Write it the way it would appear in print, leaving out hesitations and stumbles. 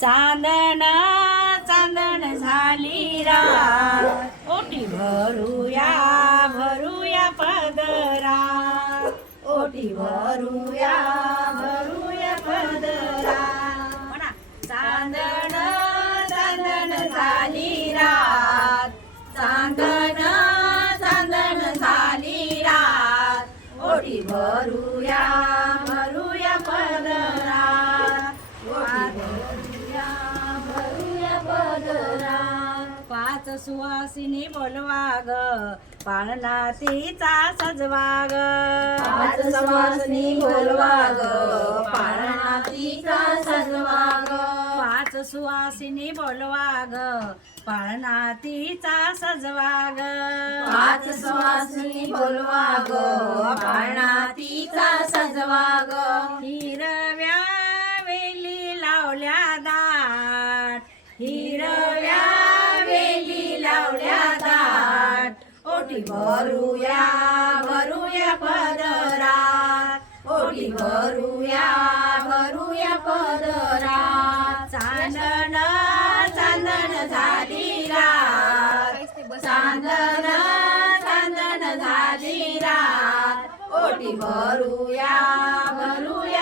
चांदण चांदण झाली रात ओटी भरूया भरूया पदरा ओटी भरूया भरूया पदरा म्हणा चांदण चांदण झाली रात चांदण चांदण झाली रात ओटी भरूया भरूया पदरा पाच सुवासिनी बोलवा ग पाळणा तिचा सजवा ग पाच सुवासिनी बोलवा ग पाळणा तिचा सजवा ग पाच सुवासिनी बोलवा ग पाळणा तिचा सजवा ग पाच सुवासिनी बोलवा ग पाळणा तिचा सजवा ग हिरव्या वेली लावल्या दाट हिरव्या वेली लावल्या दाट ओटी भरूया भरूया पदरात ओटी भरूया भरूया पदरात चांदण चांदण झाली रात चांदण चांदण झाली रात ओटी भरूया भरूया